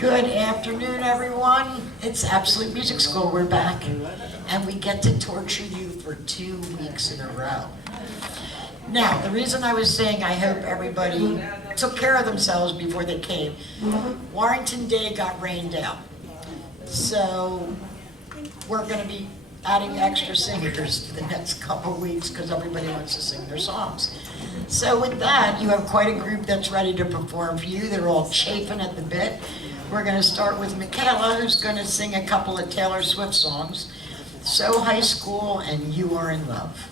Good afternoon, everyone. It's Absolute Music School. We're back, and we get to torture you for 2 weeks in a row. Now, the reason I was saying I hope everybody took care of themselves before they came, Warrington Day got rained out. So we're going to be adding extra singers to the next couple weeks because everybody wants to sing their songs. So with that, you have quite a group that's ready to perform for you. They're all chafing at the bit. We're going to start with Makayla, who's going to sing a couple of Taylor Swift songs, So High School and You Are in Love.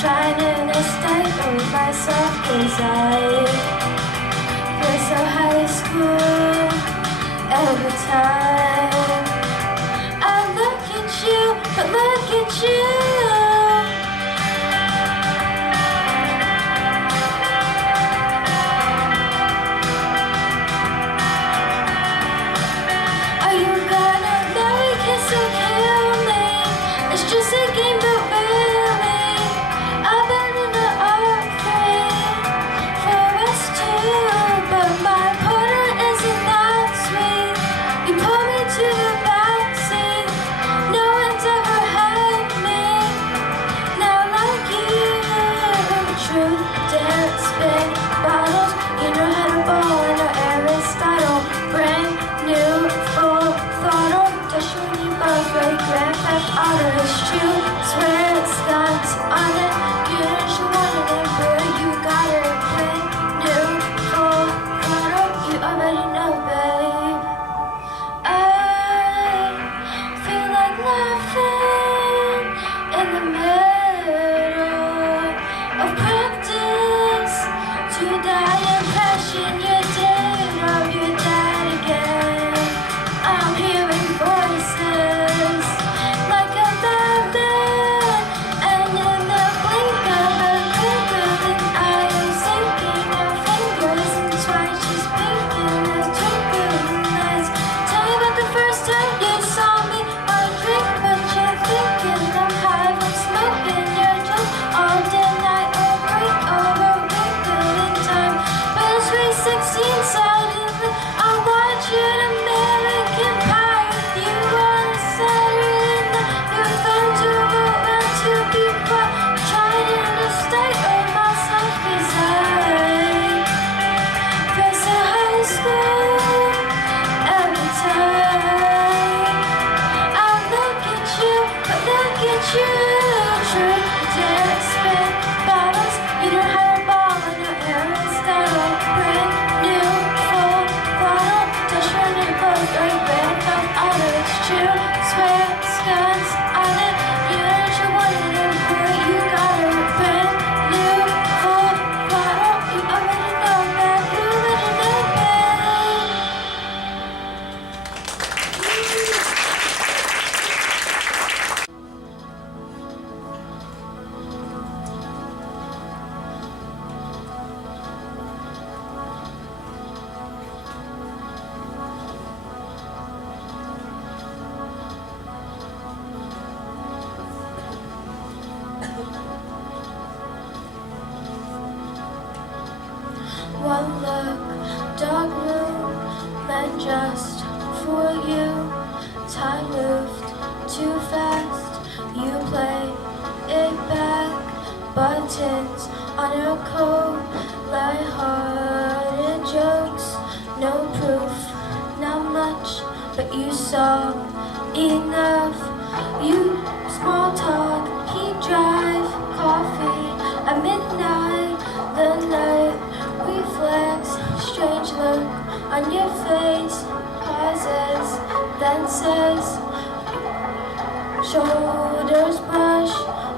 Trying to stay on myself cause I feel so high school every time I look at you, but look at you. Are you gonna marry, kiss or kill me? It's just a game but it's true, swear it's got on it. You know she wanted it, but you got it. Brand new, full photo, you already know, babe. I feel like laughing in the middle of practice to die in passion. You're dead, or you're dead again. I'm hearing voices. One look dark room meant just for you. Time moved too fast, you play it back. Buttons on your coat, light-hearted jokes. No proof, not much, but you saw enough. You small talk, he drive, coffee at midnight. The night reflects, strange look on your face. Pauses, then says, shoulders brush,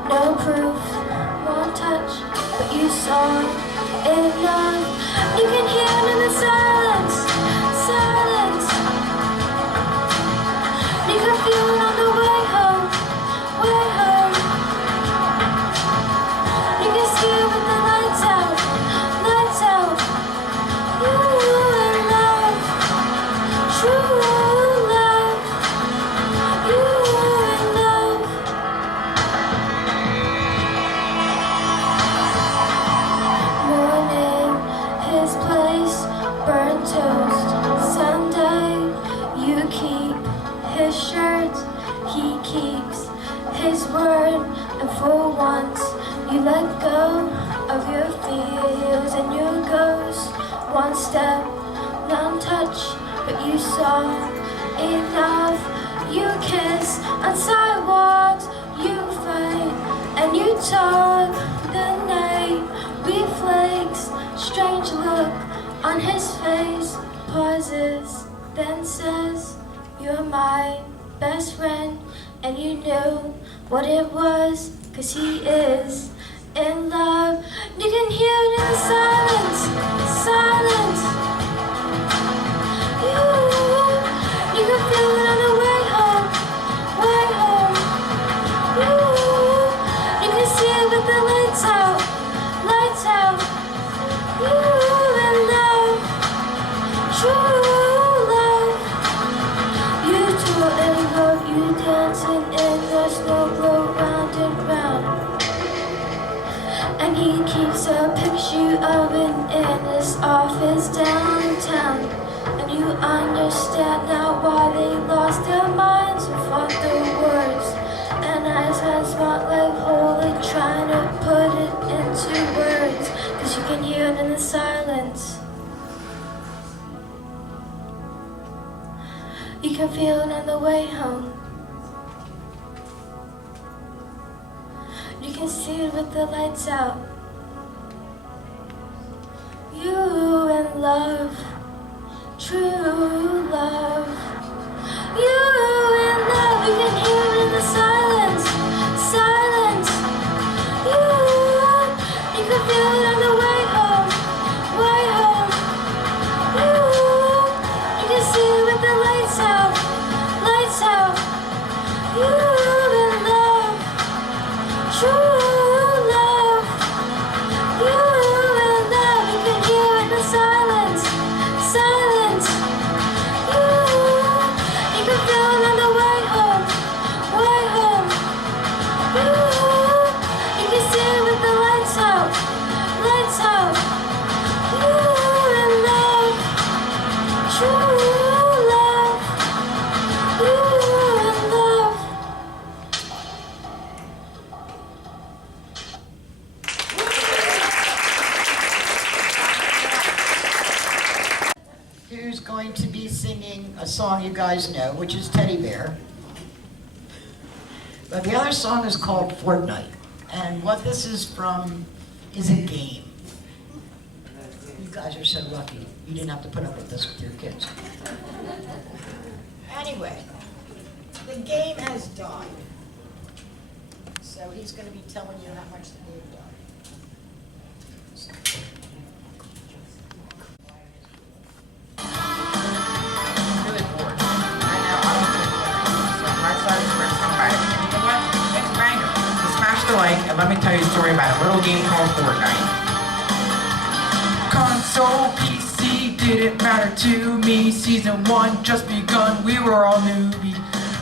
no proof, won't touch, but you saw enough. You can hear it in the silence, silence. You can feel it on the way home, way home. You can see it with the lights out, lights out. You in love, true love. You in love. Morning, his place, burnt toast. Sunday, you keep his shirt, he keeps his word. And for once, you let go of your fears and your ghost. One step, non touch, but you saw enough. You kiss on sidewalks, you fight and you talk. The night reflects, strange look on his face. Pauses, then says, you're my best friend. And you knew what it was, 'cause he is in love. You can hear it in the silence, silence. You can feel it on the way home, way home. You can see it with the lights out, lights out. You in love, true love. You two in love, you dancing in the snow glow round and round. And he keeps a picture of it in his office downtown. And you understand now why they lost their minds and fought their words. And eyes had spotlight holy, trying to put it into words. 'Cause you can hear it in the silence. You can feel it on the way home. You can see it with the lights out. You in love, true love. You in love, you can hear it in the silence, silence. You can feel it on the way home, way home. You can see it with the lights out, lights out. You in love, true love. You in love, you can hear it in the silence, silence. You can feel it on the way home, way home. You can see it with the lights out, lights out. You in love, true love. You in love. Who's going to be singing a song you guys know, which is Teddy Bear. But the other song is called Fortnite. And what this is from is a game. You guys are so lucky you didn't have to put up with this with your kids. Anyway, the game has died. So he's going to be telling you how much the game died. Really bored. Right now, I don't feel bored. So my son is first time by it. And you know what? It's a banger. So smash the like and let me tell you a story about a little game called Fortnite. Console, PC, didn't matter to me. Season 1 just begun, we were all newbie.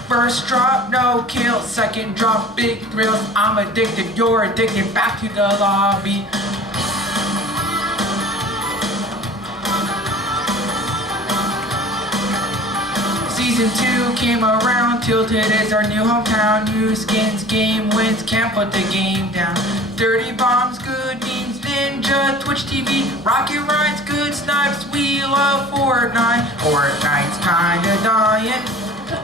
First drop, no kill. Second drop, big thrills. I'm addicted, you're addicted. Back to the lobby. Season 2 came around, Tilted is our new hometown. New skins, game wins, can't put the game down. Dirty bombs, good means, Ninja, Twitch TV, Rocket Rides, good snipes, we love Fortnite. Fortnite's kinda dying,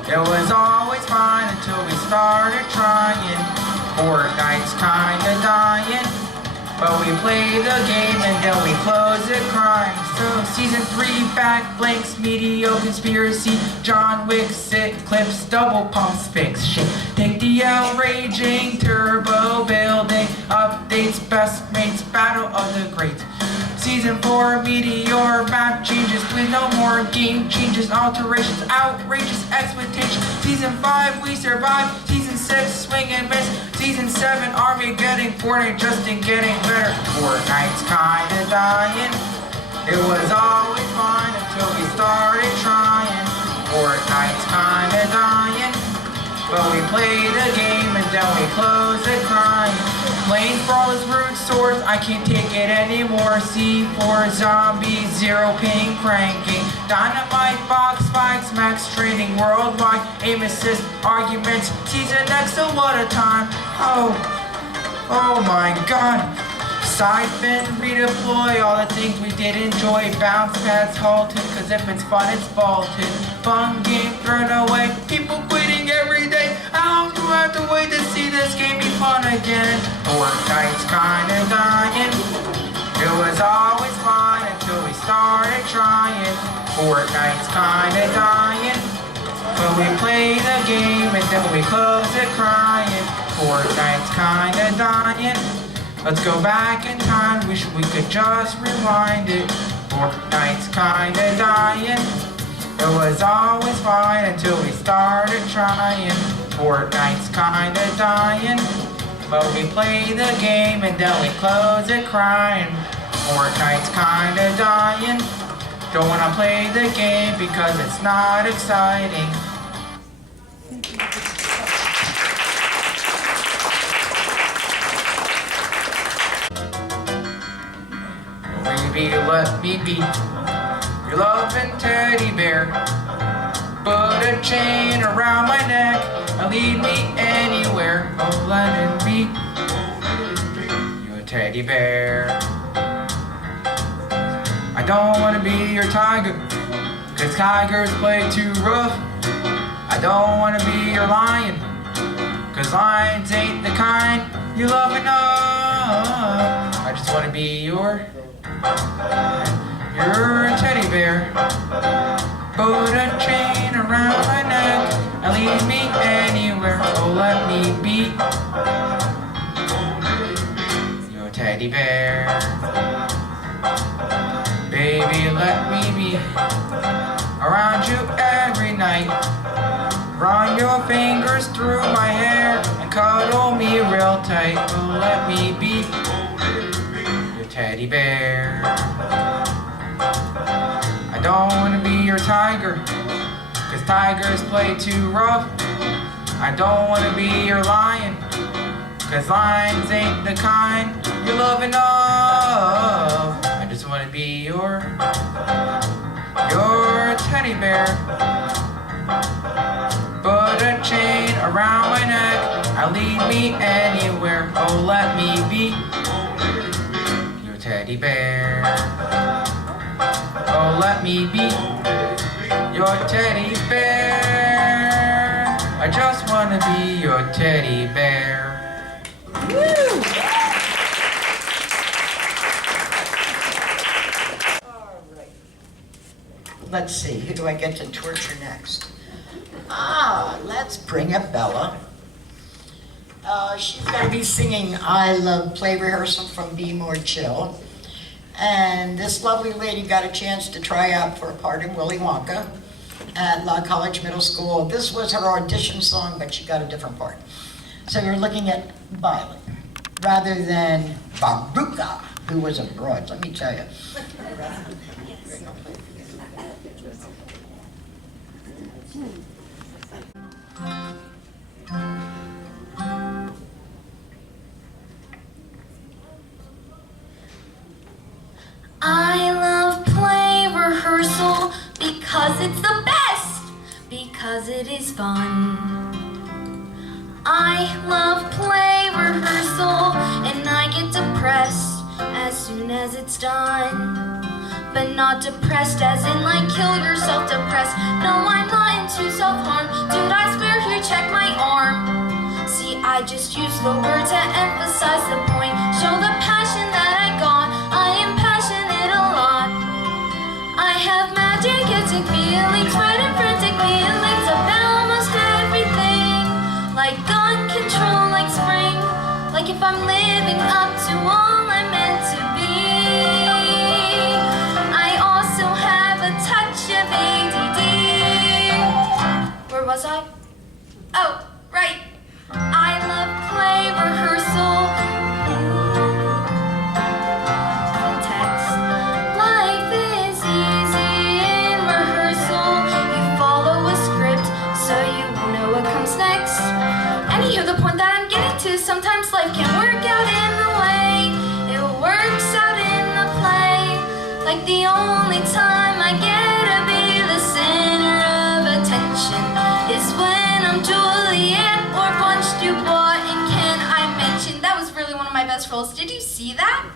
it was always fine until we started trying. Fortnite's kinda dying, but we play the game and then we close it crying. So season 3, back blanks, media conspiracy, John Wick, sick clips, double pumps, fix shit. Take the L, raging, turbo building, updates, best mates, battle of the greats. Season 4, meteor, map changes, with no more game changes, alterations, outrageous expectations. Season 5, we survive. Season 6, swing and miss. Season 7, army getting Fortnite just ain't getting better. Fortnite's kinda dying, it was always fine until we started trying. Fortnite's kinda dying, but we play the game and then we close it crying. Playing brawlers, brute swords, I can't take it anymore. C4 zombies, 0 ping cranking. Dynamite, box fights, max training worldwide. Aim assist, arguments, season X, so what a time. Oh my god. Siphon, redeploy, all the things we did enjoy. Bounce pads halted, cause if it's fun, it's vaulted. Fun game thrown away, people quitting every day. How long do I have to wait to see this game be fun again? Fortnite's kinda dying, it was always fun until we started trying. Fortnite's kinda dying, but we play the game and then we close it crying. Fortnite's kinda dying, let's go back in time, wish we could just rewind it. Fortnite's kinda dying, it was always fine until we started trying. Fortnite's kinda dying, but we play the game and then we close it crying. Fortnite's kinda dying, don't wanna play the game because it's not exciting. Baby, let me be your loving teddy bear. Put a chain around my neck and lead me anywhere. Oh, let it be your teddy bear. I don't want to be your tiger, cause tigers play too rough. I don't want to be your lion, cause lions ain't the kind you love enough. I just want to be your teddy bear. Put a chain around my neck and lead me anywhere. Oh, let me be your teddy bear. Baby, let me be around you every night. Run your fingers through my hair and cuddle me real tight. Oh, let me be your teddy bear. I don't want to be your tiger, cause tigers play too rough. I don't want to be your lion, cause lions ain't the kind you love enough. I just want to be your teddy bear. Put a chain around my neck and lead me anywhere. Oh, let me be your teddy bear. Oh, let me be your teddy bear. I just want to be your teddy bear. Woo! All right. Let's see, who do I get to torture next? Let's bring up Bella. She's going to be singing I Love Play Rehearsal from Be More Chill. And this lovely lady got a chance to try out for a part in Willy Wonka at La College Middle School. This was her audition song, but she got a different part. So you're looking at Violet, rather than Babuka, who was a broad, let me tell you. I love play rehearsal because it's the best. Because it is fun. I love play rehearsal, and I get depressed as soon as it's done. But not depressed as in like kill yourself depressed. No, I'm not into self-harm. Dude, I swear here, check my arm. See, I just use the word to emphasize the point. Show the passion that I got. I am passionate a lot. I have magic feelings, right and frantic feelings about almost everything. Like gun control, like spring. Like if I'm living up to all I'm meant to be. I also have a touch of ADD. Where was I? Oh, right. I love play rehearsal. Text. Life is easy in rehearsal. You follow a script so you know what comes next. Anywho, the point that I'm getting to, sometimes life can work out in the way it works out in the play. Like the only time I get to be the center of attention is when I'm Juliet or Punch Dubois in Can I Mention. That was really one of my best roles. Did you see that?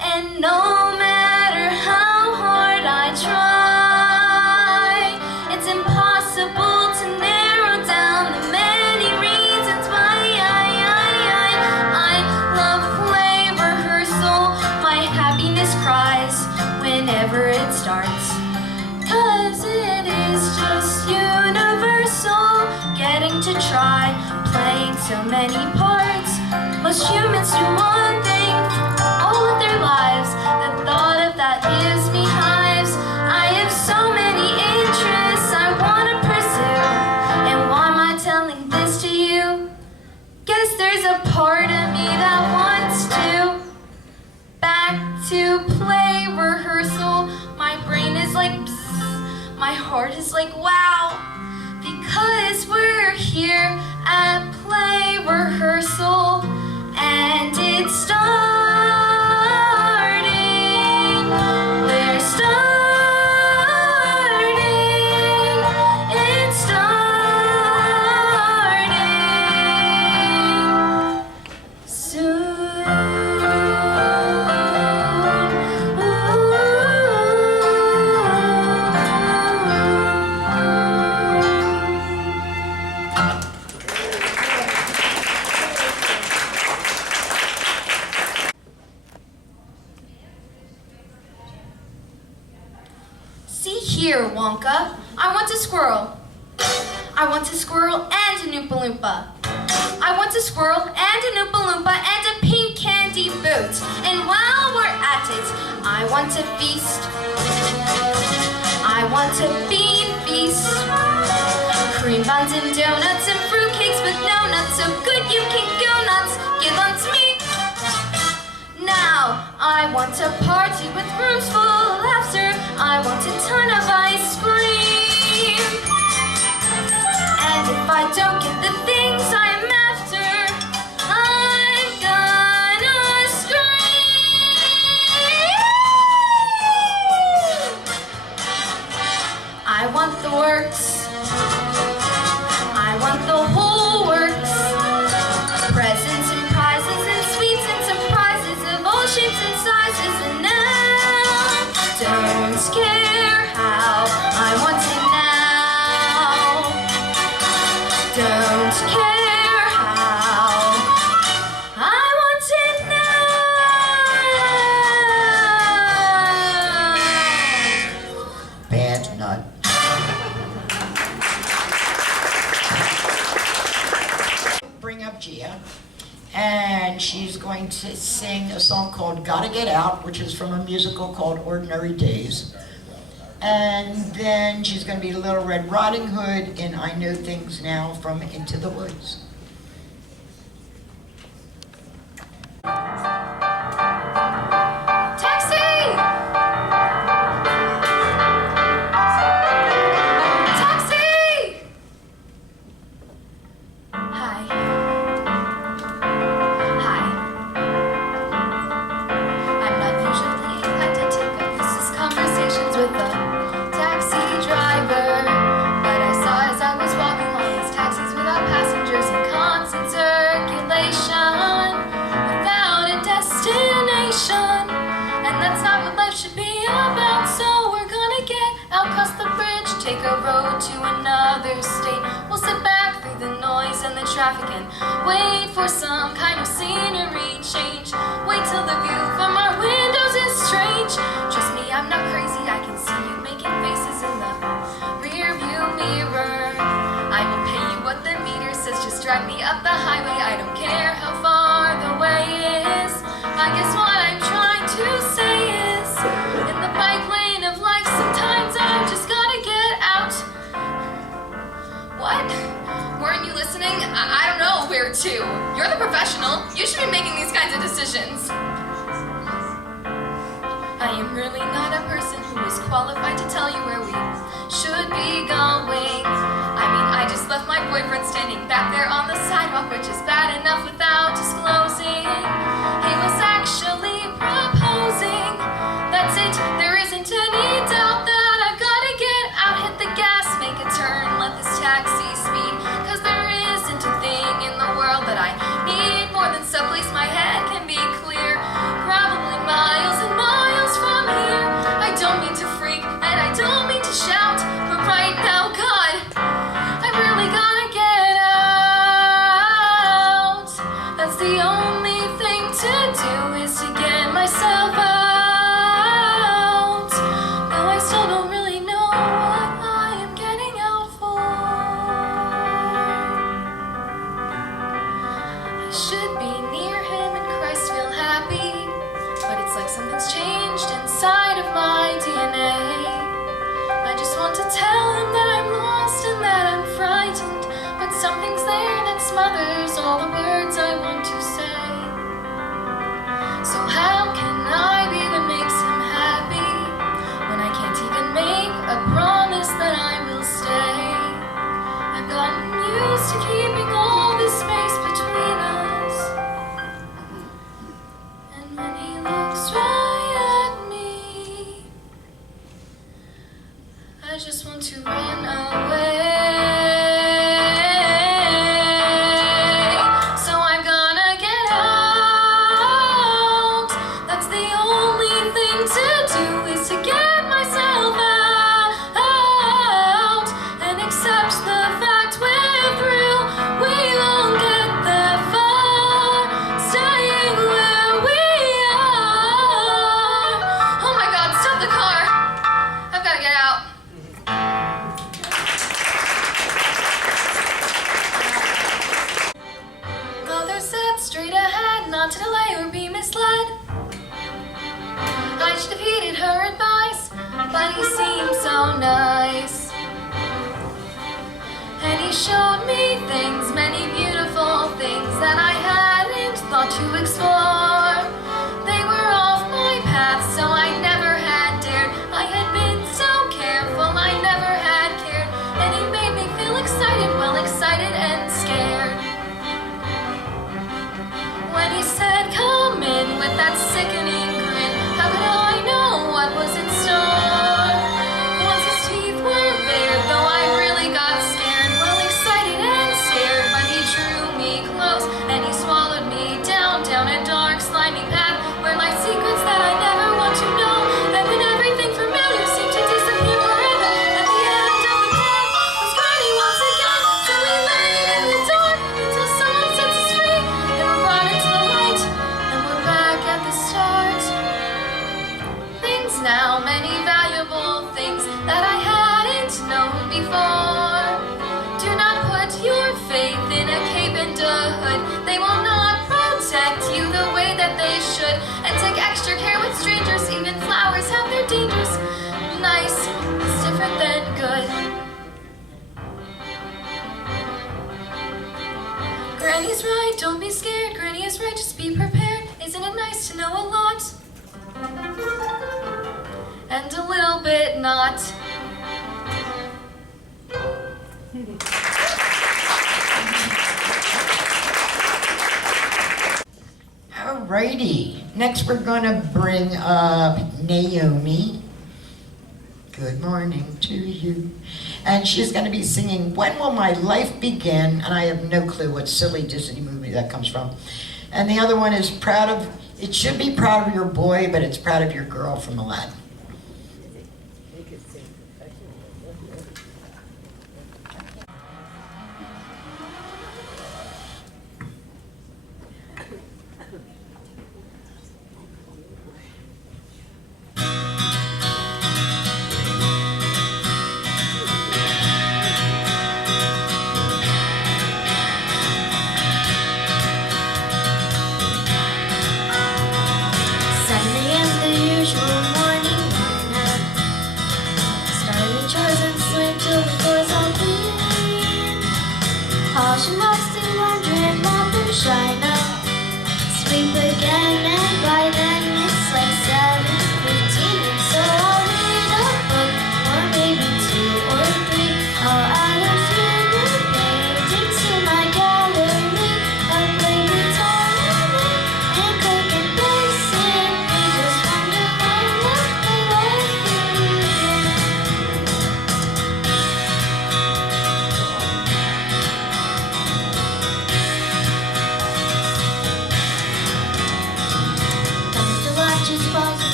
And no matter how hard I try, it's impossible to narrow down the many reasons why I love play rehearsal. My happiness cries whenever it starts, 'cause it is just universal, getting to try playing so many parts. Most humans do one thing all of their lives. The thought of that gives me hives. I have so many interests I want to pursue. And why am I telling this to you? Guess there's a part of me that wants to. Back to play rehearsal. My brain is like bzzz. My heart is like wow. Because we're here at play rehearsal. And it's starting. We're starting. It's starting. Soon. See here, Wonka. I want a squirrel. I want a squirrel and an Oompa Loompa. I want a squirrel and an Oompa Loompa and a pink candy boat. And while we're at it, I want to feast. I want a bean feast. Cream buns and donuts and fruitcakes with no nuts. So good you can go nuts. Give them to me. Now, I want a party with rooms full of laughter. I want a ton of ice cream. And if I don't get the things I'm after, I'm gonna scream. I want the works. I want the whole works. Presents and prizes and sweets and surprises of all shapes and sizes. And now, don't care how, I want it now. Don't care how, I want it now. Bad nut. Bring up Gia, and she's going to sing a song called Gotta Get Out, which is from a musical called Ordinary Days. And then she's going to be Little Red Riding Hood in I Know Things Now from Into the Woods. With a taxi driver, but I saw his road to another state. We'll sit back through the noise and the traffic and wait for some kind of scenery change. Wait till the view from our windows is strange. Trust me, I'm not crazy, I can see you making faces in the rear view mirror. I will pay you what the meter says, just drive me up the highway. I don't care how far the way is. I guess what I'm trying to say is, in the bike lane of life, sometimes I just gotta get out. What? Weren't you listening? I don't know where to. You're the professional. You should be making these kinds of decisions. I am really not a person who is qualified to tell you where we should be going. I mean, I just left my boyfriend standing back there on the sidewalk, which is bad enough without disclosing. He was actually proposing. That's it, there isn't any doubt that I've gotta get out, hit the gas, make a turn, let this taxi speed. Cause there isn't a thing in the world that I need more than someplace my head can be clear. Probably miles and miles from here. I don't mean to freak and I don't mean to shout, but right now, God, I really gotta get out. That's the only thing to do, is to get myself out. Though I still don't really know what I am getting out for. I should be near him and Christ feel happy, but it's like something's changed inside of my DNA. I just want to tell him that I'm lost and that I'm frightened, but something's there that smothers all the words I want to say. So how can I be what makes him happy, when I can't even make a promise that I will stay? I've gotten used to keeping all this space between us, and when he looks right at me, I just want to run away. So I'm gonna get out. That's the only thing to do, is to get myself out and accept the fact we're through. We won't get that far staying where we are. Oh my God, stop the car. I've gotta get out. Mother said straight ahead, not to delay or be misled. I should have heeded her advice, but he seemed so nice. And he showed me things, many beautiful things that I hadn't thought to explore. They were off my path, so I never had dared. I had been so careful, I never had cared. And he made me feel excited, well, excited and scared. When he said, come in, with that sickening grin, how could I know what was in store? Once his teeth were bared, though I really got scared, well, excited and scared, but he drew me close, and he swallowed me down, down a dark, slimy path, where lie secrets that I never want to know. And when everything familiar seemed to disappear forever, at the end of the path was granny once again. So we lay in the dark until someone sets us free, and we're brought into the light, and we're back at the start. Things now, many valuable things that I hadn't known before. Do not put your faith in a cape and a hood. They will not protect you the way that they should. And take extra care with strangers, even flowers have their dangers. Nice is different than good. Granny's right, don't be scared. Granny is right, just be prepared. Isn't it nice to know a lot? And a little bit not. Alrighty, next we're gonna bring up Naomi. Good morning to you. And she's gonna be singing When Will My Life Begin? And I have no clue what silly Disney movie that comes from. And the other one is it should be Proud of Your Boy, but it's Proud of Your Girl from Aladdin.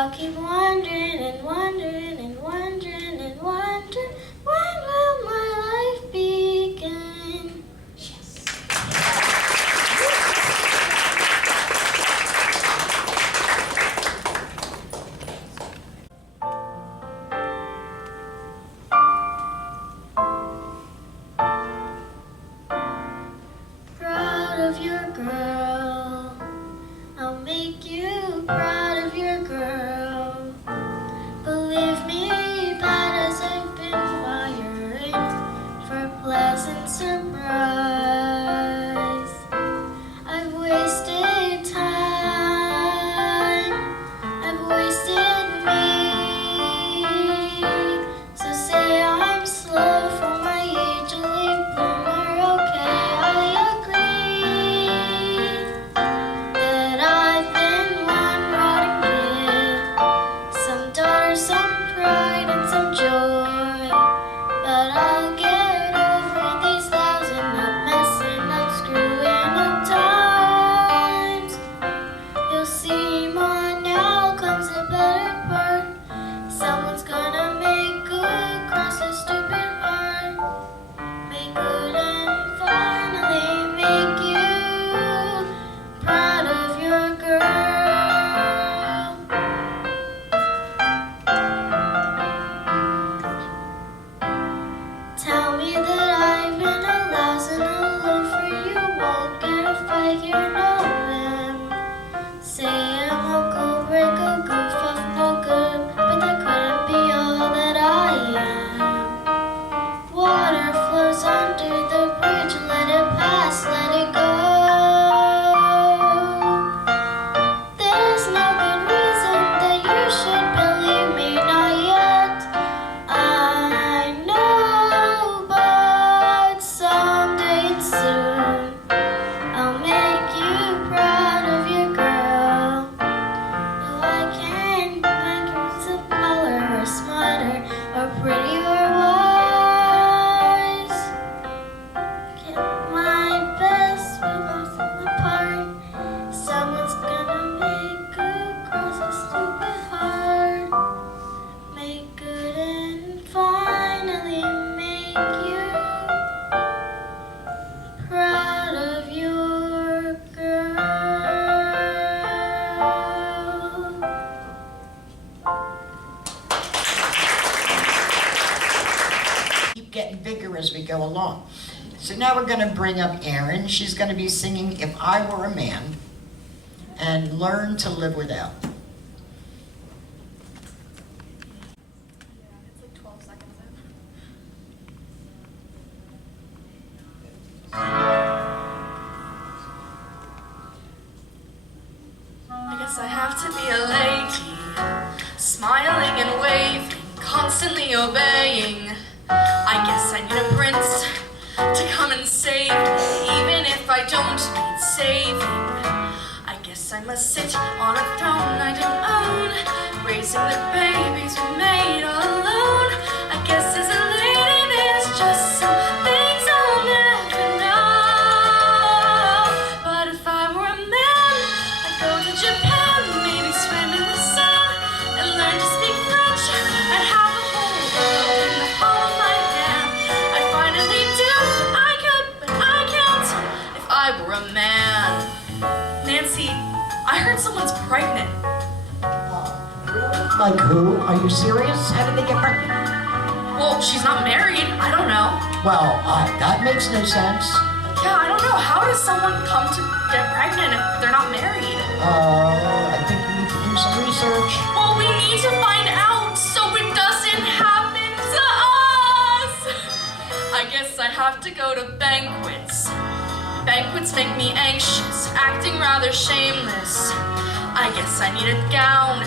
I'll keep wondering and wondering and wondering and wondering, when will my life begin? Yes. Proud of your girl, I'll make you proud of your girl. Believe me, bad as I've been wiring for a pleasant surprise. I've wasted time, I've wasted me. So say I'm slow for my usually bloomer, okay, I agree that I've been one rotten kid. Some daughter, some pride, and some joy. But I'll get over these thousand of messing up, screwing up times. You'll see more now comes the better part. Someone's gonna make good cross a stupid heart. Make good and finally make you proud of your girl. Tell me that I've been a louse and a loafer. You won't get a fight here, no ma'am. Say I'm a go break a goof off no good, but that couldn't be all that I am. Water flows under the bridge, let it pass, let it go. There's no good reason that you should believe me, not yet. I know, but someday soon I'll make you proud of your girl. No, I can't make her taller or smarter or pretty or wise. Get my best without falling apart. Someone's gonna make good cross a stupid heart. Make good and finally make you proud of your girl. Keep getting bigger as we go along. So now we're going to bring up Aeryn. She's going to be singing If I Were a Man and Learn to Live Without. It's like 12 seconds in. I guess I have to be a lady, smiling and waving, constantly obeying. I guess I need a prince to come and save me, even if I don't need saving. I guess I must sit on a throne I don't own, raising the babies we made all alone. I guess as a lady there's just some things I'll never know. But if I were a man, I'd go to Japan, maybe swim in the sun, and learn to speak French, and have the whole world in the palm of my hand. I'd finally do what I could, but I can't if I were a man. Nancy, I heard someone's pregnant. Like who? Are you serious? How did they get pregnant? Well, she's not married. I don't know. Well, that makes no sense. Yeah, I don't know. How does someone come to get pregnant if they're not married? I think you need to do some research. Well, we need to find out so it doesn't happen to us. I guess I have to go to banquets. Banquets make me anxious, acting rather shameless. I guess I need a gown,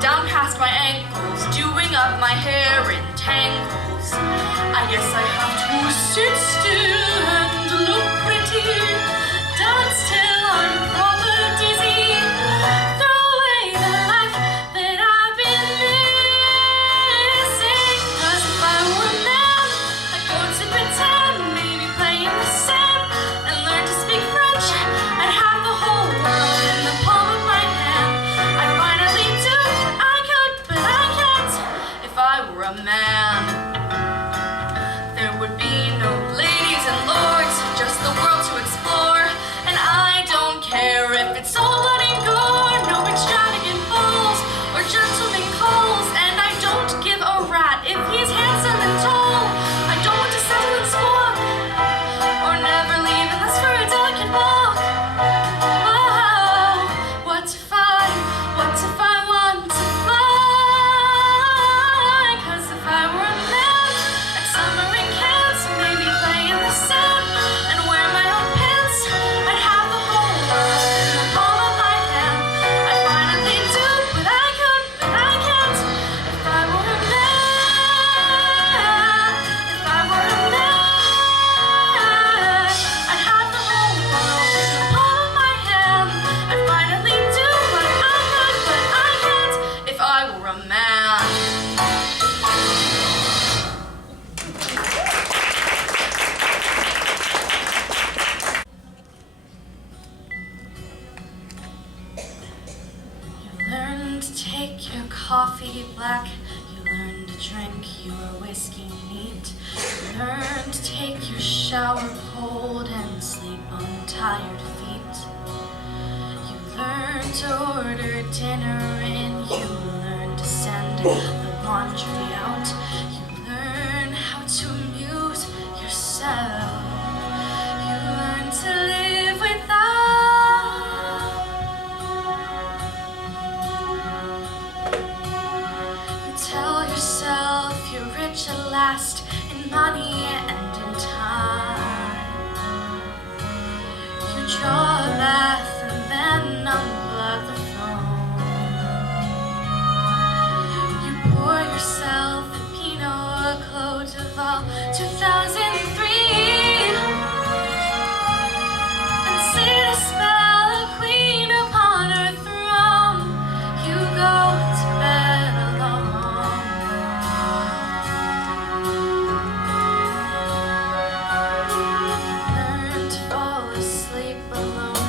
down past my ankles, doing up my hair in tangles. I guess I have to sit still and look pretty, dance till I'm proper dizzy, throw away the life that I've been missing. 'Cause if I were a man, I'd go to pretend, maybe play in the sand, and learn to speak French, and have the whole world in the palm of my hand. I'd finally do what I black. You learn to drink your whiskey neat. You learn to take your shower cold and sleep on tired feet. You learn to order dinner in. You learn to send the laundry out. You learn how to amuse yourself. You learn to live without. You tell yourself you're rich at last in money and in time. You draw a bath and then unplug the phone. You pour yourself a Pinot Clos de Val 2003 and sit a spell a queen upon her throne. You go to bed alone. Learn to fall asleep alone.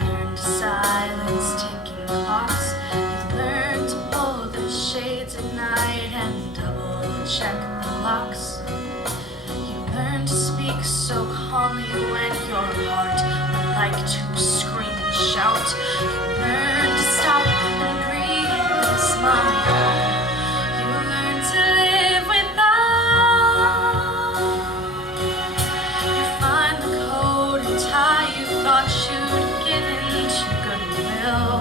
You learn to silence ticking clocks. You learn to pull the shades at night and double check the locks. You learn to speak so calmly when your heart would like to scream and shout. You learn to stop and breathe and smile. You learn to live without. You find the coat and tie you thought you'd given to Goodwill.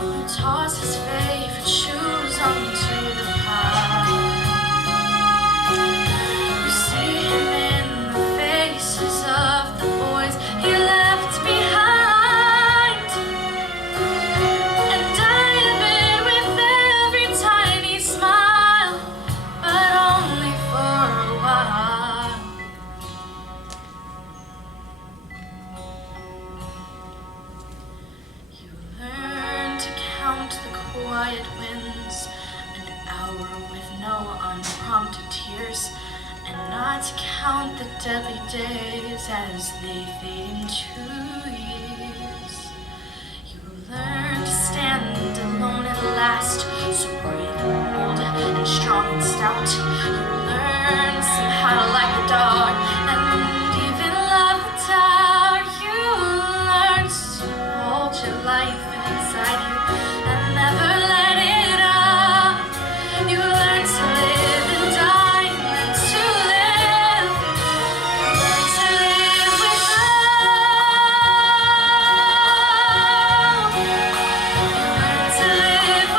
You toss his favorite shoes onto the pile. You see him in the faces of the boys he left behind, and dive in with every tiny smile, but only for a while. You learn to count the quiet winds, an hour with no unprompted tears, and not to count the deadly days as they fade into years. You learn to stand alone at last, so brave and bold and strong and stout. You learn somehow to like the dog and even love the tower. You learn to hold your life inside you and never let it out. You learn to live and die and then to live. You learn to live without. You learn to live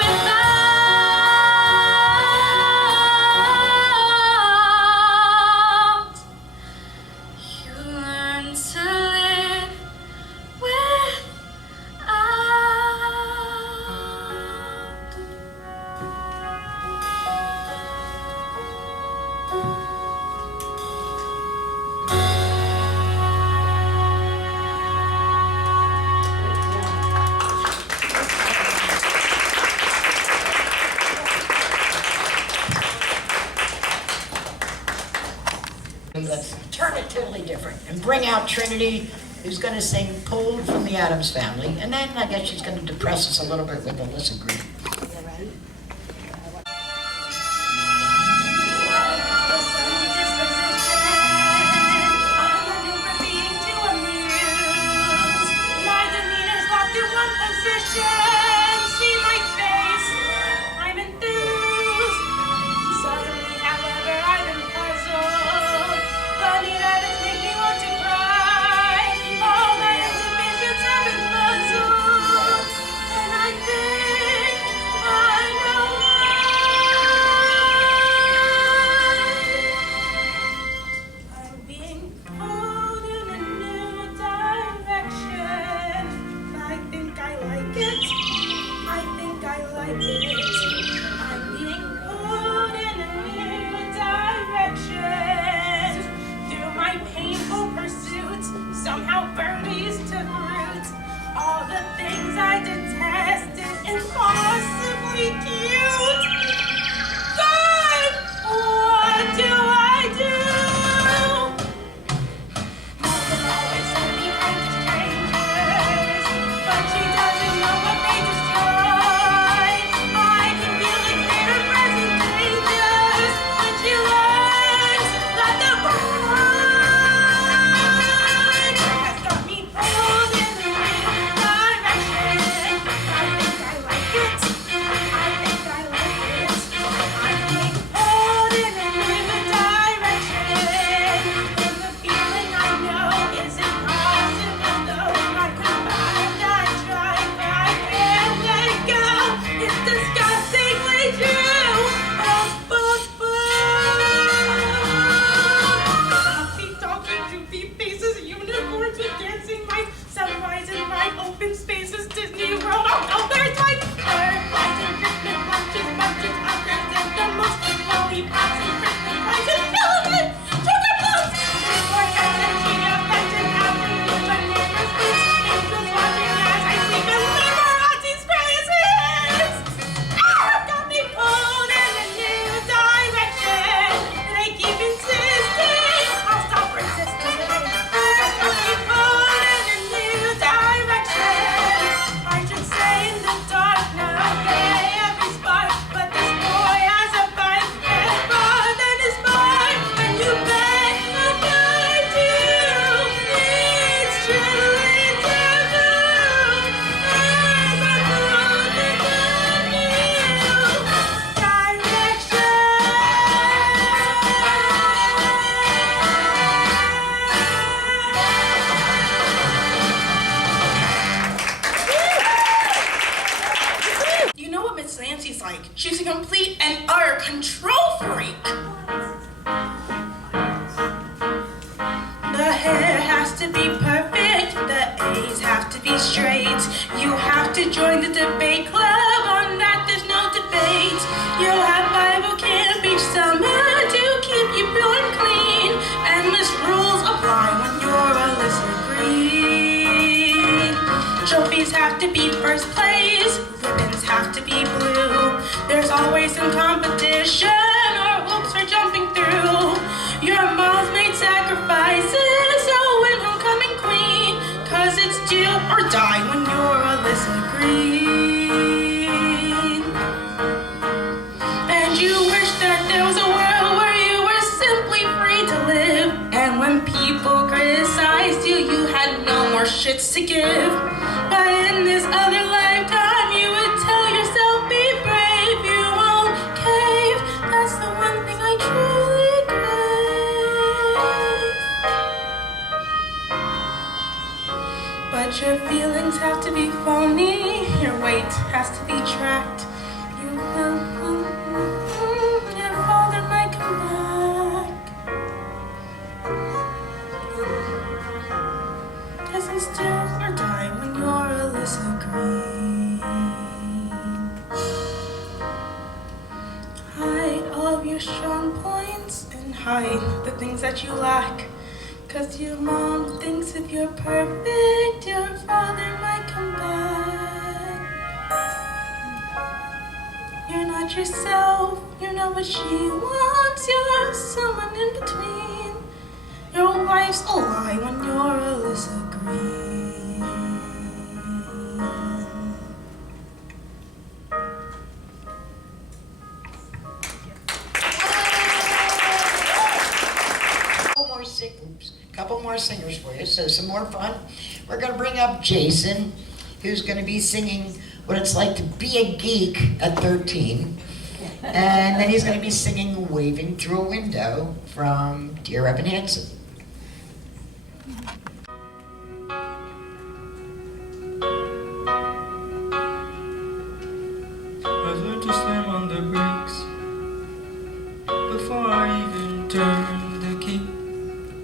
without. You learn to live without. Let's turn it totally different and bring out Trinity, who's going to sing Pulled from the Addams Family, and then I guess she's going to depress us a little bit with the Listen Group. See my face, I'm enthused. Suddenly, however, I've been puzzled. Funny habits make me want to cry. All my inhibitions have been muzzled. And I think to be perfect, the A's have to be straight. You have to join the debate club, on that there's no debate. You'll have Bible camp each summer to keep you pure and clean. Endless rules apply when you're a Alyssa Green. Trophies have to be first place, ribbons have to be blue. There's always some competition or hoops for jumping through. Your mom's made sacrifices, so win homecoming queen. Cause it's do or die when you're Alyssa Green. And you wish that there was a world where you were simply free to live. And when people criticized you, you had no more shits to give. But in this other lifetime, you would tell yourself, be brave, you won't cave. That's the one thing I truly crave. But your feelings have to be phony, your weight has to be tracked. You will, your father might come back. Cause it's do or die when you're Alyssa Green. Hide all of your strong points and hide the things that you lack. Cause your mom thinks if you're perfect, your father might come back. You're not yourself, you're not what she wants, you're someone in between. Your life's a lie when you're Alyssa Green. Couple more singers for you, so some more fun. We're gonna bring up Jason, who's gonna be singing what it's like to be a geek at 13. And then he's gonna be singing Waving Through a Window from Dear Evan Hansen. I've learned to slam on the brakes before I even turn the key.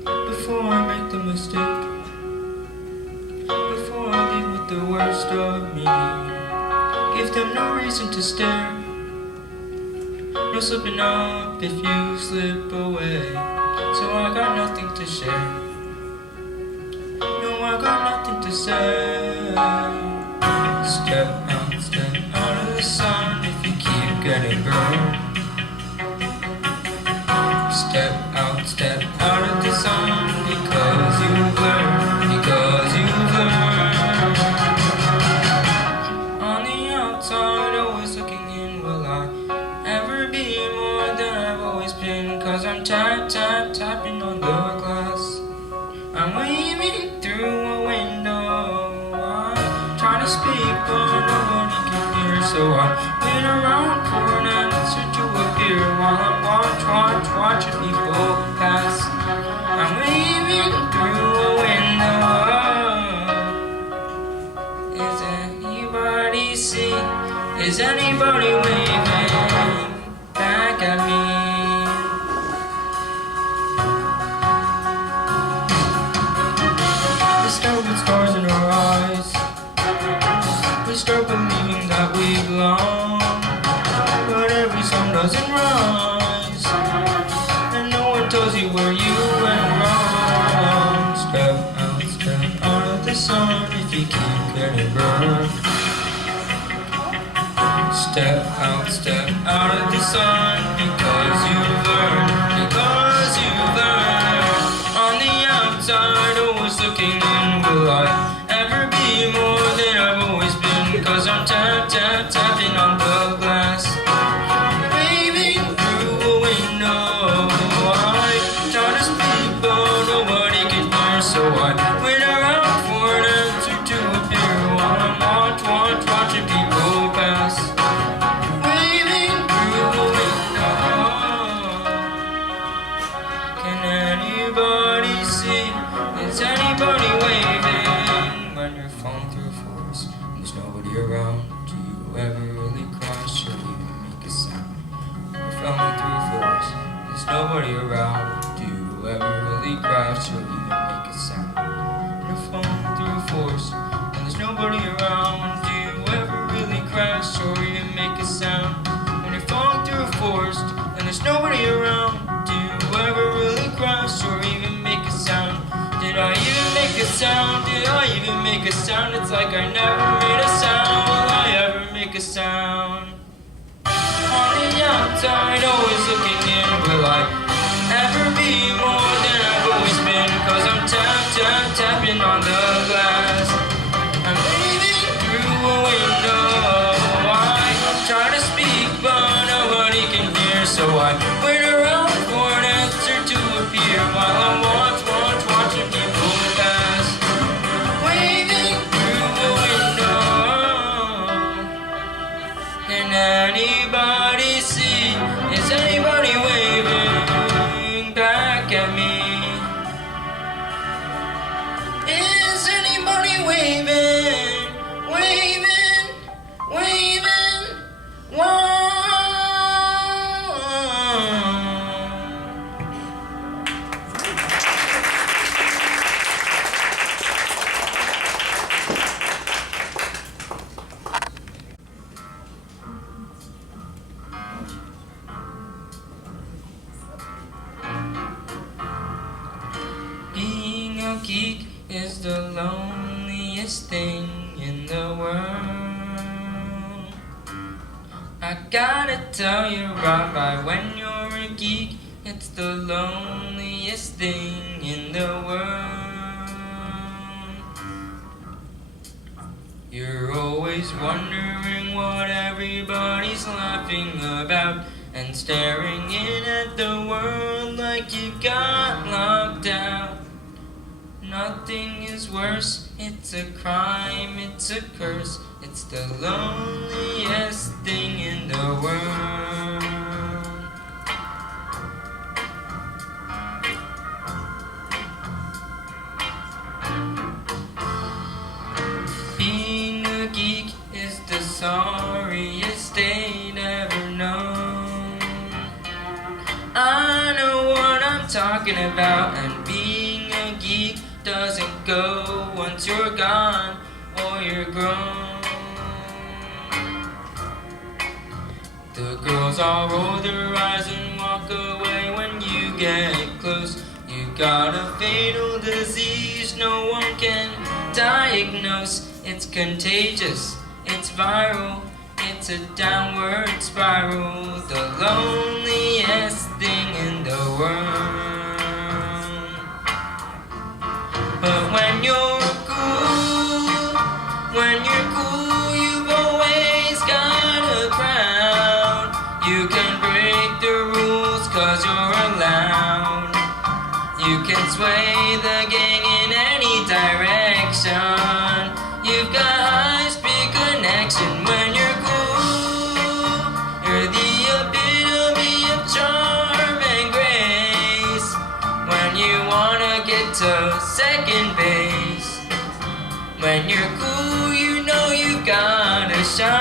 Before I make the mistake, before I leave with the worst of me, give them no reason to stare. No slipping up if you slip away. So I got nothing to share. No, I got nothing to say. Step out of the sun if you keep getting burned. Step out of the sun because you've learned. On the outside, always looking in, will I ever be more than I've always been? Cause I'm tapping on the glass. I'm waving through a window. I'm trying to speak, but nobody can hear. So I wait around for an answer to appear while I'm watching people pass. I'm waving through a window. Is anybody see? Is anybody waving back at me? We start with scars in our eyes. We start believing that we belong. But every sun doesn't rise, and no one tells you where you went wrong. Step out of the sun if you keep getting burned. Step out of the sun because you've learned. On the outside, always looking in, will I ever be more than I've always been? Cause I'm tapping on the glass. So I wait around for an answer to appear while I'm watching people pass. Waving through a window. Can anybody see? Is anybody waving? When you're falling through a forest and there's nobody around, do you ever really cry? Sure, you make a sound. When you're falling through a forest, there's nobody around. Do you ever really cry? Sure, you make a sound. nobody around. Do you ever really crash or even make a sound? When you're falling through a forest and there's nobody around, do you ever really crash or even make a sound? Did I even make a sound? Did I even make a sound? It's like I never made a sound. Will I ever make a sound? On the outside, always looking in. Will I ever be more than I've always been? Cause I'm tapping on the glass. I'm waving through a window. I try to speak, but nobody can hear. So I wait around for an answer to appear while I watching people pass. Waving through the window. Can anybody see? Is anybody waving back at me? Is anybody waving, waving, waving? Whoa. Being a geek is the loneliest thing in the world. I gotta tell you right, when you're a geek, it's the loneliest thing in the world. You're always wondering what everybody's laughing about and staring in at the world like you got locked out. Nothing is worse, it's a crime, it's a curse, it's the loneliest thing in the world. Being a geek is the sorriest state ever known. I know what I'm talking about, and being a geek doesn't go once you're gone or you're grown. The girls all roll their eyes and walk away when you get close. You got a fatal disease no one can diagnose. It's contagious, it's viral, it's a downward spiral. The loneliest thing in the world. But when you're cool, you've always got a crowd. You can break the rules cause you're allowed. You can sway the gang in any direction. You've got high-speed connection when you're cool. You're the epitome of charm and grace. When you wanna get to second base. When you're cool, you know you got a shot.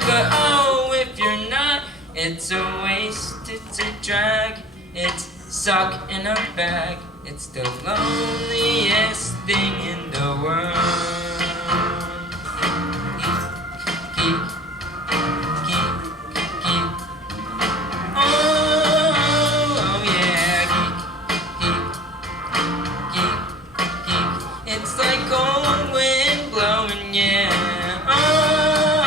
But oh, if you're not, it's a waste, it's a drag. It's suck in a bag. It's the loneliest thing in the world. Geek, geek, geek. Oh yeah, geek, geek, geek. It's like cold wind blowing, yeah. Oh,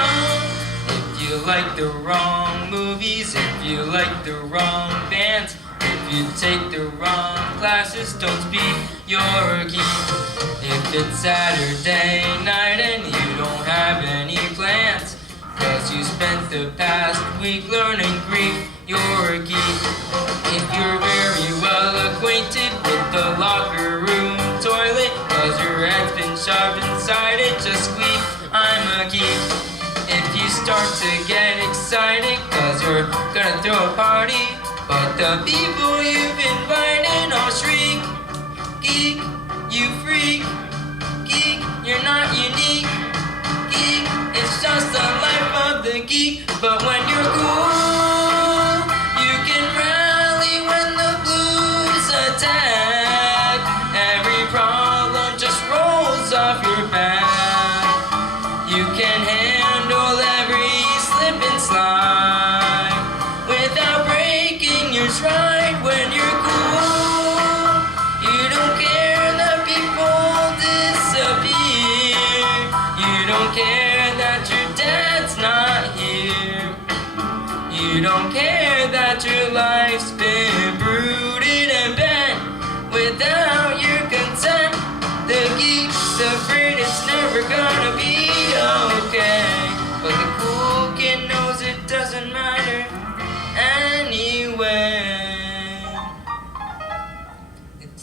if you like the wrong movies, if you like the wrong bands, if you take the wrong classes, don't speak, you're a geek. If it's Saturday night and you don't have any plans, cause you spent the past week learning Greek, you're a geek. If you're very well acquainted with the locker room toilet, cause your head's been shoved inside it, just squeak, I'm a geek. If you start to get excited, cause you're gonna throw a party, but the people you've invited all shriek. Geek, you freak. Geek, you're not unique. Geek, it's just the life of the geek. But when you're cool, you can rally when the blues attack. Every problem just rolls off your back.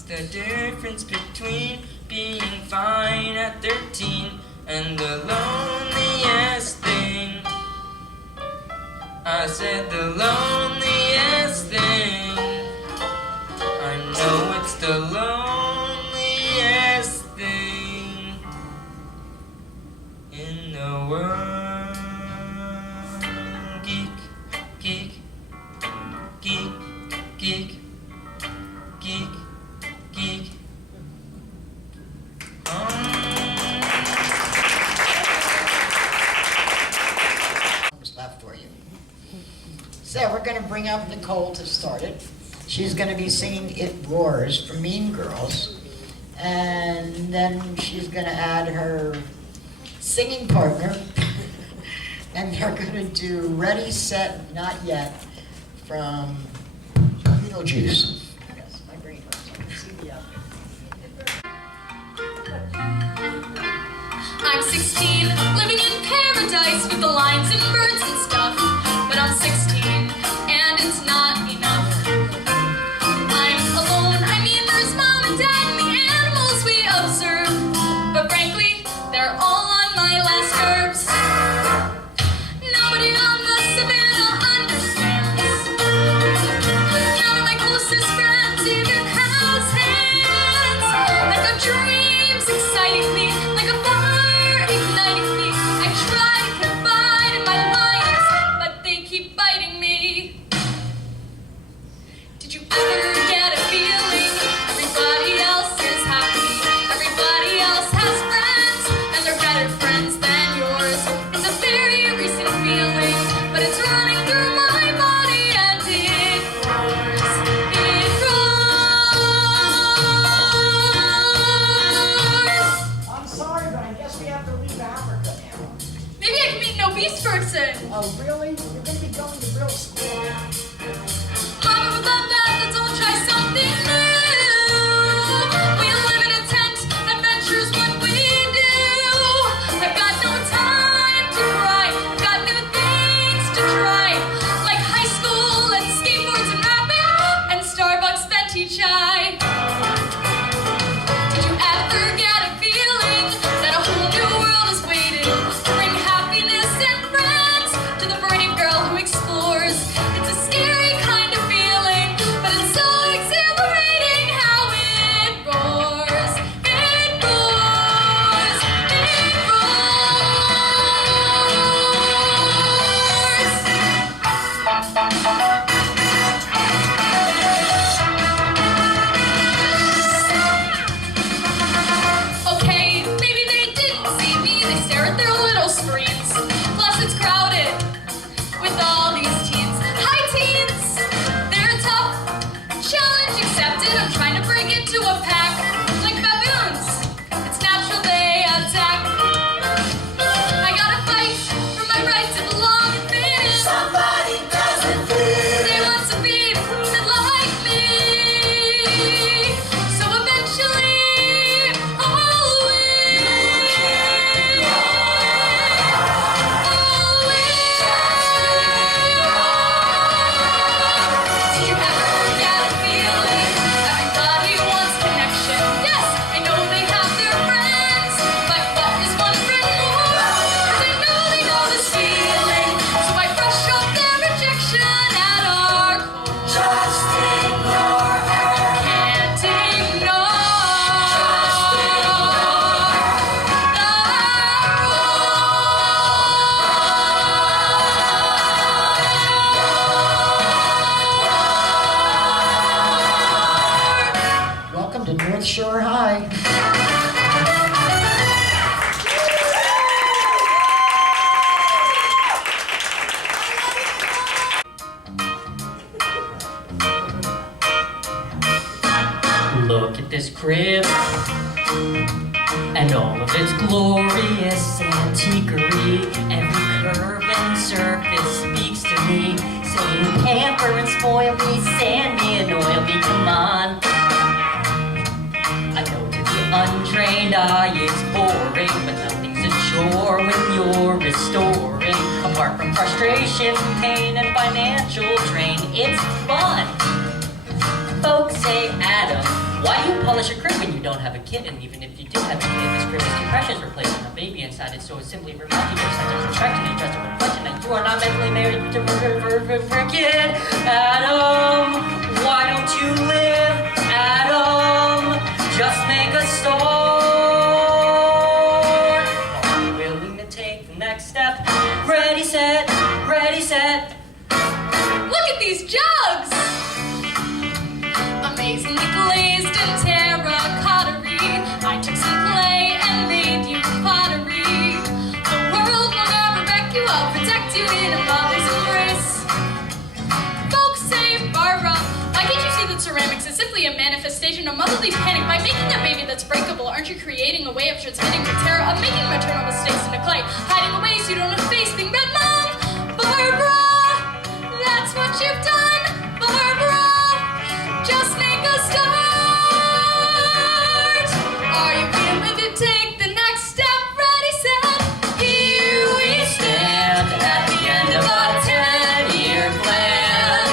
the difference between being fine at 13 and the loneliest thing? I said the loneliest thing. I know it's the loneliest thing in the world. Geek, geek, geek, geek, geek, geek. Left for you. So we're going to bring up Nicole to start it. She's going to be singing It Roars from Mean Girls. And then she's going to add her singing partner. And they're going to do Ready, Set, Not Yet from Beetlejuice. Yes, my brain hurts. I can see the I'm 16, living in paradise with the lions and birds and stuff. But I'm 16, and it's not enough. I'm alone, I mean there's mom and dad and the animals we observe. But frankly, they're all on my last nerves. Nobody on the savannah understands. None of my closest friends even has hands. I've got dreams exciting me, like a fire igniting me. I try to confide in my lions, but they keep biting me. Did you ever get a feeling everybody else is happy? Everybody else has friends, and they're better friends than yours. It's a very recent feeling, but it's running through my body and it roars. It roars. I'm sorry, but I guess we have to leave Africa now. Maybe I can meet an obese person. Oh, really? You're going to be going to real school now? Mama would love that, let's all try something new. We live in a tent, adventure's what we do. I've got no time to cry, got new things to try. Like high school and skateboards and rapping, and Starbucks venti chai. Did you ever get a feeling that a whole new world is waiting to bring happiness and friends to the brave girl who explores? It's a scary kind of feeling, but it's so exhilarating how it roars. It roars. It roars. Okay, maybe they didn't see me. They stare at their little screens. Plus, it's crowded with all these teens. Hi, teens! They're tough. Challenge accepted. I'm trying to break into a pack. Like baboons. It's natural they attack. I gotta fight for my right to belong and fit in. Somebody doesn't fit. They want to be treated like me. So eventually, I'll win. Did you ever get a feeling everybody wants connection? Yes, I know they have their friends, but what is one friend more? 'Cause I know they know this feeling, so I brush off their rejection at our core. Just ignore her. Can't ignore. Just Welcome to North Shore High. Look at this crib and all of its glorious antiquery. Every curve and surface speaks to me, saying pamper and spoil me, sand me and oil me, come on. I know to the untrained eye it's boring, but nothing's a chore when you're restoring. Apart from frustration, pain, and financial drain, it's fun. Folks say, Adam, Why do you polish a crib when you don't have a kid? And even if you do have a kid, this crib is too precious for placing a baby inside it, so it simply reminds you of such a respect and just a reflection that you are not mentally married to for a kid. Adam, why don't you live? Adam, just make a start. Are you willing to take the next step? Ready, set, ready, set. Look at these jugs! Amazingly glazed in terracottery. I took some clay and made you pottery. The world will never wreck you, I'll protect you in a mother's embrace. Folks say, Barbara, why can't you see that ceramics is simply a manifestation of motherly panic? By making a baby that's breakable, aren't you creating a way of transmitting your terror, of making maternal mistakes into clay, hiding away so you don't have to face things bad, Mom? Barbara, that's what you've done, Barbara. Just make a start. Are you willing to take the next step? Ready, set. Here we stand at the end of a 10-year plan.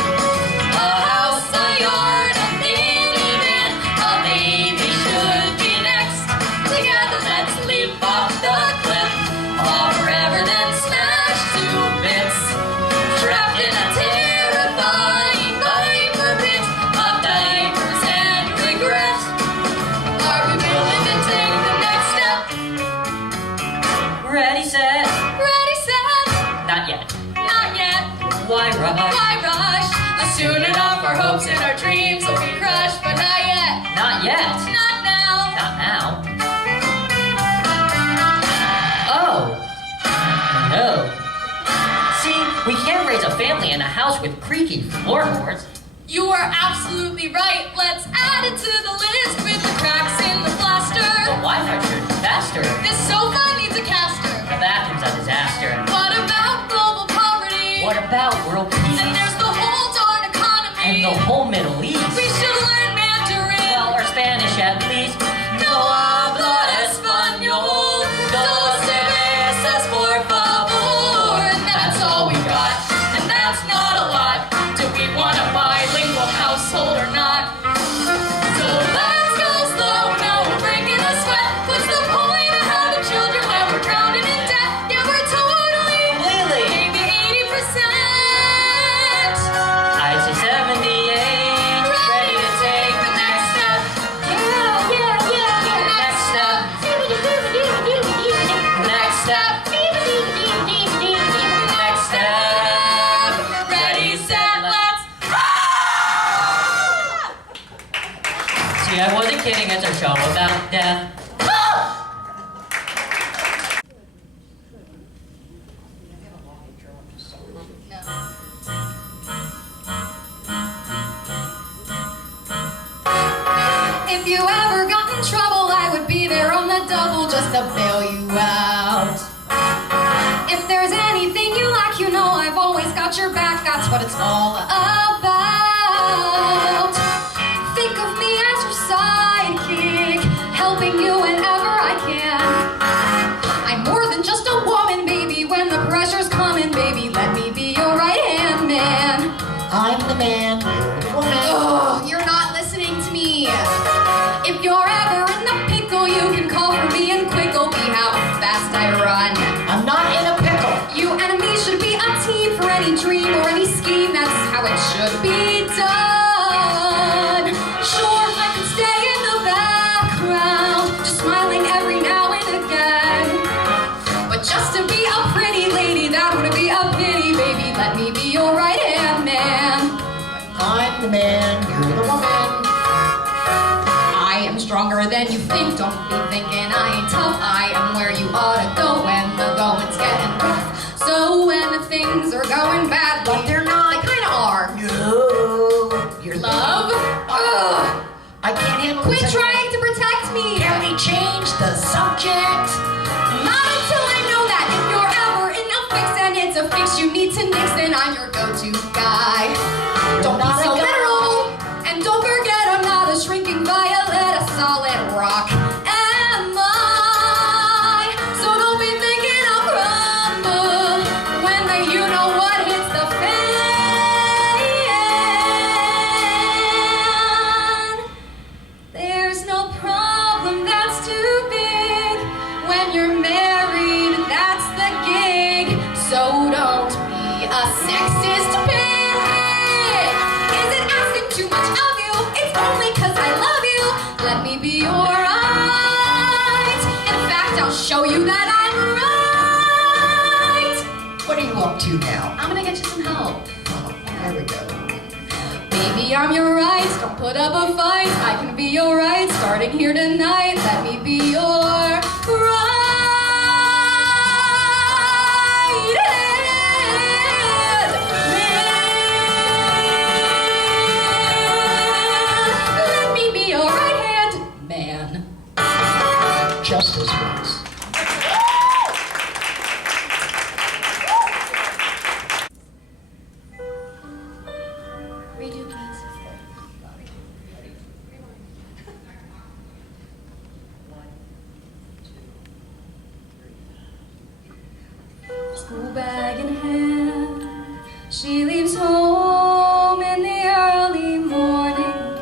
A house, a yard, a minivan, a baby should be next. Together, let's leap off the cliff, fall forever, then smash to bits. Trapped in a terrifying viper pit of diapers and regret. Are we willing to take the next step? Ready, set. Ready, set. Not yet. Not yet. Why rush? Why rush? Soon enough, our hopes and our dreams will be crushed, but not yet. Not yet. Not now. Not now. Oh. No. See, we can't raise a family in a house with creaky floorboards. You are absolutely right. Let's add it to the list with the cracks in the plaster. The Wi-Fi should be faster. This sofa needs a caster. The bathroom's a disaster. What about global poverty? What about world peace? And there's the whole darn economy. And the whole Middle East. We should learn Mandarin. Well, or Spanish at least. No hablo español. Dos cervezas, por favor. And that's all we got. And that's not a lot. Do we want a bilingual household or not? So let's go slow. No, we're breaking a sweat. What's the point of having children when we're drowning in debt? Yeah, we're totally, Completely. maybe 80%. I'd say 78. Ready to take the next step. Next step. Next step. Next step. Ready, set, let's. See, I wasn't kidding. It's a show about death. If you ever got in trouble, I would be there on the double just to bail you out. If there's anything you lack, you know I've always got your back. That's what it's all about. Think of me as your sidekick, helping you whenever I can. I'm more than just a woman, baby. When the pressure's coming, baby, let me be your right-hand man. I'm the man, you're the woman. Oh, you're not listening to me. If you're ever in the pickle, you can call for me and quick'll be how fast I run. I'm not in a pickle. You and me should be a team for any dream or any scheme. That's how it should be done. Sure, I could stay in the background, just smiling every now and again. But just to be a pretty lady, that would be a pity, baby. Let me be your right-hand man. I'm the man, you're the woman. I am stronger than you think. Don't be thinking I ain't tough. I am where you ought to go when the going's getting rough. So when things are going bad, but they're not, they kinda are. No, you're Love? Ugh. I can't handle Quit this trying to protect me. Can we change the subject? Not until I know that if you're ever in a fix and it's a fix you need to nix, then I'm your go-to guy. Don't be Not a so guy. literal. And don't forget I'm not a shrinking violet, a solid rock. Am I? So don't be thinking I'll crumble when the you know what hits the fan. put up a fight. I can be your right. Starting here tonight, let me be your right hand man. Let me be your right hand man. Justice wins. Redo, please. School bag in hand, she leaves home in the early morning,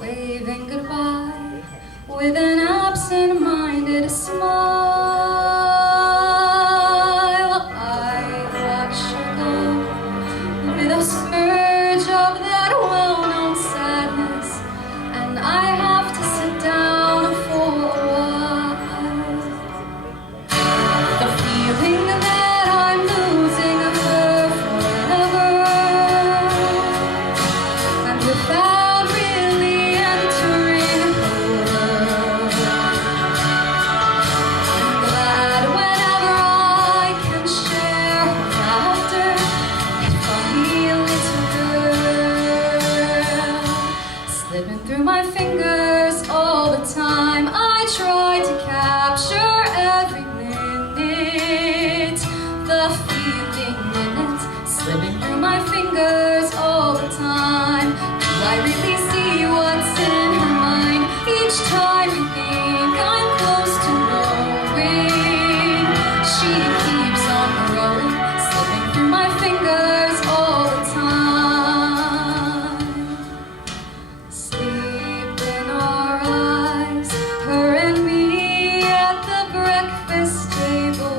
waving goodbye with an absent-minded smile. I watch her go with a surge of that well-known sadness, and I have to sit down for a while. The feeling that I'm losing her forever, and without really entering her world. I'm glad whenever I can share her laughter with funny little girl. Slipping through my fingers all the time, I try to capture every minute. The feeling in it, slipping through my fingers all the time. Do I really see what's in her mind? Each time I think I'm close to knowing, she keeps on growing, slipping through my fingers all the time. Sleep in our eyes, her and me at the breakfast table.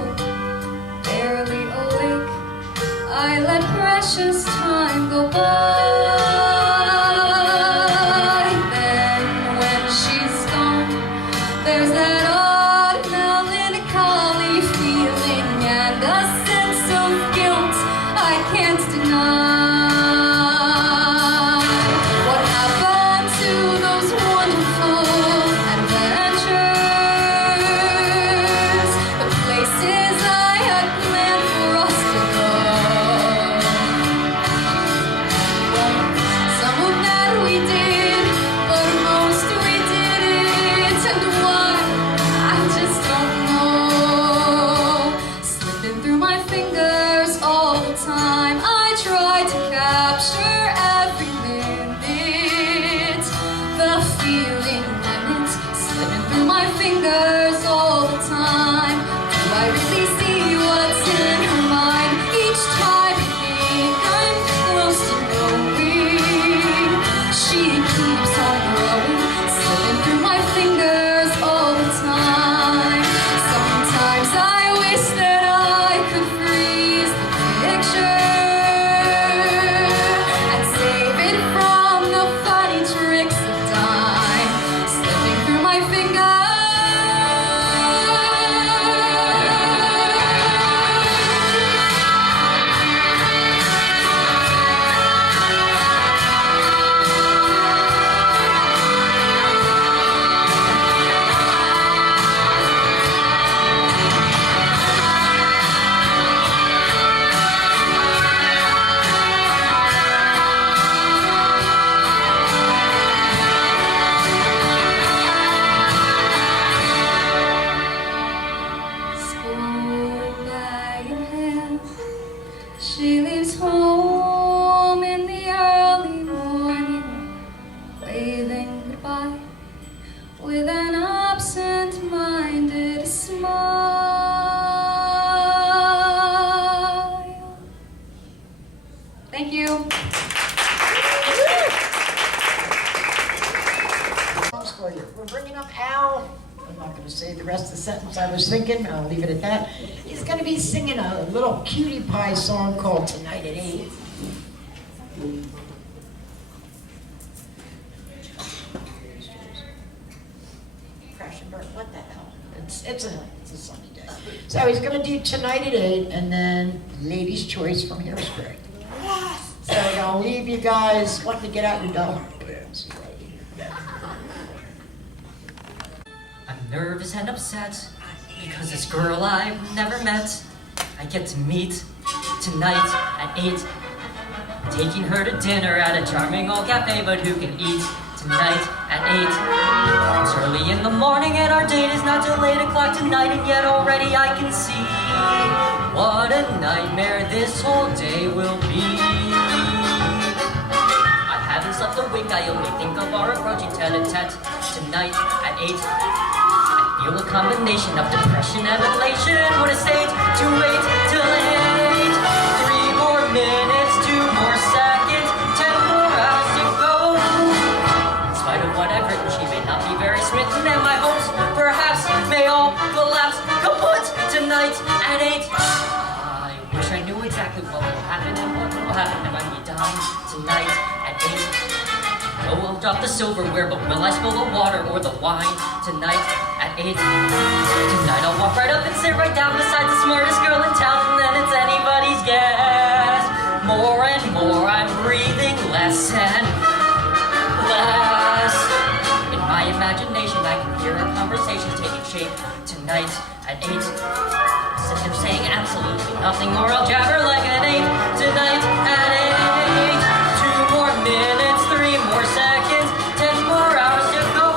Barely awake, I let precious time go by. Then when she's gone, there's that odd melancholy feeling and a sense of guilt I can't deny. What happened to those wonderful adventures? The places I had planned for us to go. Some of that we did, but most we didn't. And why? I just don't know. Slipping through my fingers all the time, I try to capture every minute. The feeling and it's slipping through my fingers all the time. Do I really see what's in her mind? Each time I think I'm close to knowing, she keeps on growing, slipping through my fingers all the time. Sometimes I wish that I could freeze the picture and save it from the funny tricks of time, slipping through my fingers. School bag in hand, she leaves home in the early morning, waving goodbye with an absent-minded smile. Thank you. Songs for you. We're bringing up Al. I'm not going to say the rest of the sentence I was thinking. I'll leave it at that. He's going to be singing a little cutie pie song called Tonight at 8. Crash and burn. What the hell? It's a sunny day. So he's going to do Tonight at 8 and then Lady's Choice from Hairspray. So I'll leave you guys wanting to get out your dollar pants. nervous and upset because this girl I've never met, I get to meet tonight at 8. Taking her to dinner at a charming old cafe, but who can eat tonight at 8? It's early in the morning and our date is not till 8 o'clock tonight, and yet already I can see what a nightmare this whole day will be. I haven't slept a wink, I only think of our approaching tete-a-tete tonight at 8. I feel a combination of depression and elation. What a state to wait till 8. 3 more minutes, 2 more seconds, 10 more hours to go. In spite of what I've written, she may not be very smitten, and my hopes perhaps may all collapse kaput tonight at 8. I wish I knew exactly what will happen and what will happen when we dine tonight at 8. No, I'll drop the silverware, but will I spill the water or the wine tonight at 8? Tonight I'll walk right up and sit right down beside the smartest girl in town, and then it's anybody's guess. More and more I'm breathing less and less. In my imagination I can hear our conversation taking shape tonight at 8. Instead of saying absolutely nothing, or I'll jabber like an 8 tonight at 8. 2 more minutes, 3 more seconds, 10 more hours to go.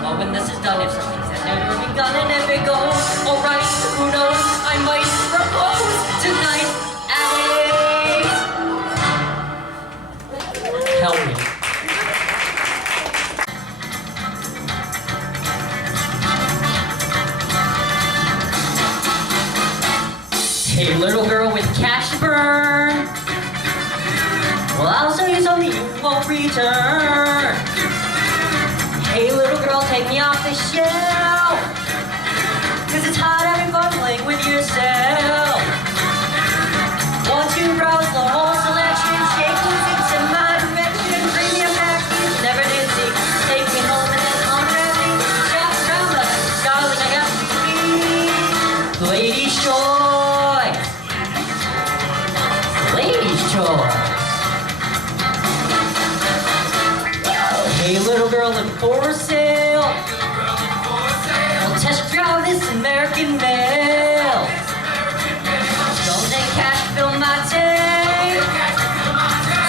Well, when this is done, if something's never begun, and if it goes alright, who knows, I might propose tonight at 8. Help me. Hey, little girl with cash to burn. Well, I'll show you something you won't return. Hey, little girl, take me off the shelf, 'cause it's hot having fun playing with yourself. Want to browse the whole selection, shake music in my direction, premium package, never did see. Take me home and then unwrap me. Shop around the darling, I got to be Lady's choice. Lady's choice. Hey, little girl looking for a sale. I'll test drive this American mail. Don't take cash to fill my tank,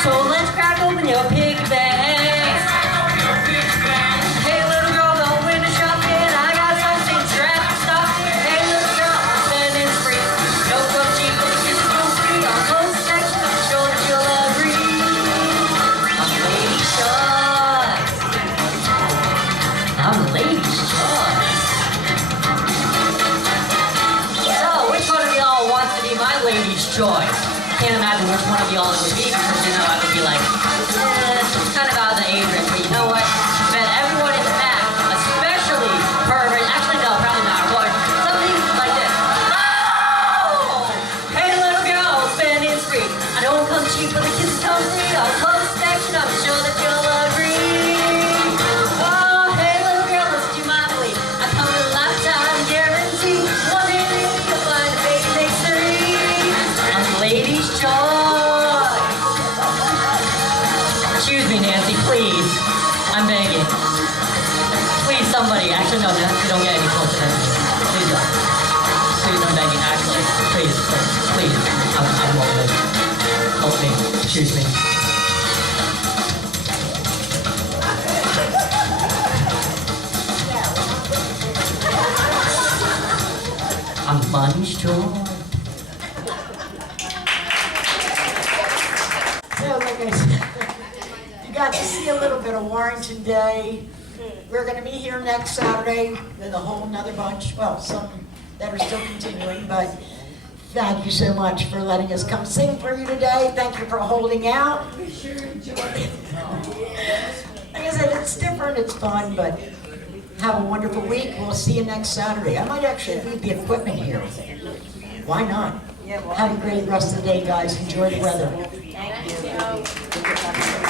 so let's crack open your pig bag. Hey, little girl, go window shopping. I got something strapped and stuffed. Hey, little girl, I'm spending spree. No go cheap, but the kisses go free. I'll close the section, I'm sure that you'll agree. I'm Lady's choice. I'm Lady's choice. So, which one of y'all wants to be my Lady's choice? Can't imagine which one of y'all it would be, because you know I would be like, it's kind of out of the age range, but you know what? Man, everyone in the back, especially pervert, actually no, probably not, or something like this. Oh! Hey, little girl, spending spree. I don't come cheap, but the kisses come free. I'll close the section, I'm sure that you'll agree. Oh, hey, little girl, listen to my plea. I come with a lifetime guarantee. One day you'll find a baby makes 3. I'm Lady's choice. Excuse me, Nancy, please. I'm begging. Please, somebody. Actually, no, you don't get any closer. Please don't. Please, I'm begging, actually. Please, please. I'm lonely. Help me. Excuse me. I'm Bunch Joy. So, like I said, you got to see a little bit of Warrington Day. We're going to be here next Saturday with a whole nother bunch. Well, some that are still continuing, but thank you so much for letting us come sing for you today. Thank you for holding out. Like I said, it's different, it's fun, but have a wonderful week. We'll see you next Saturday. I might actually leave the equipment here. Why not? Have a great rest of the day, guys. Enjoy the weather. Thank you.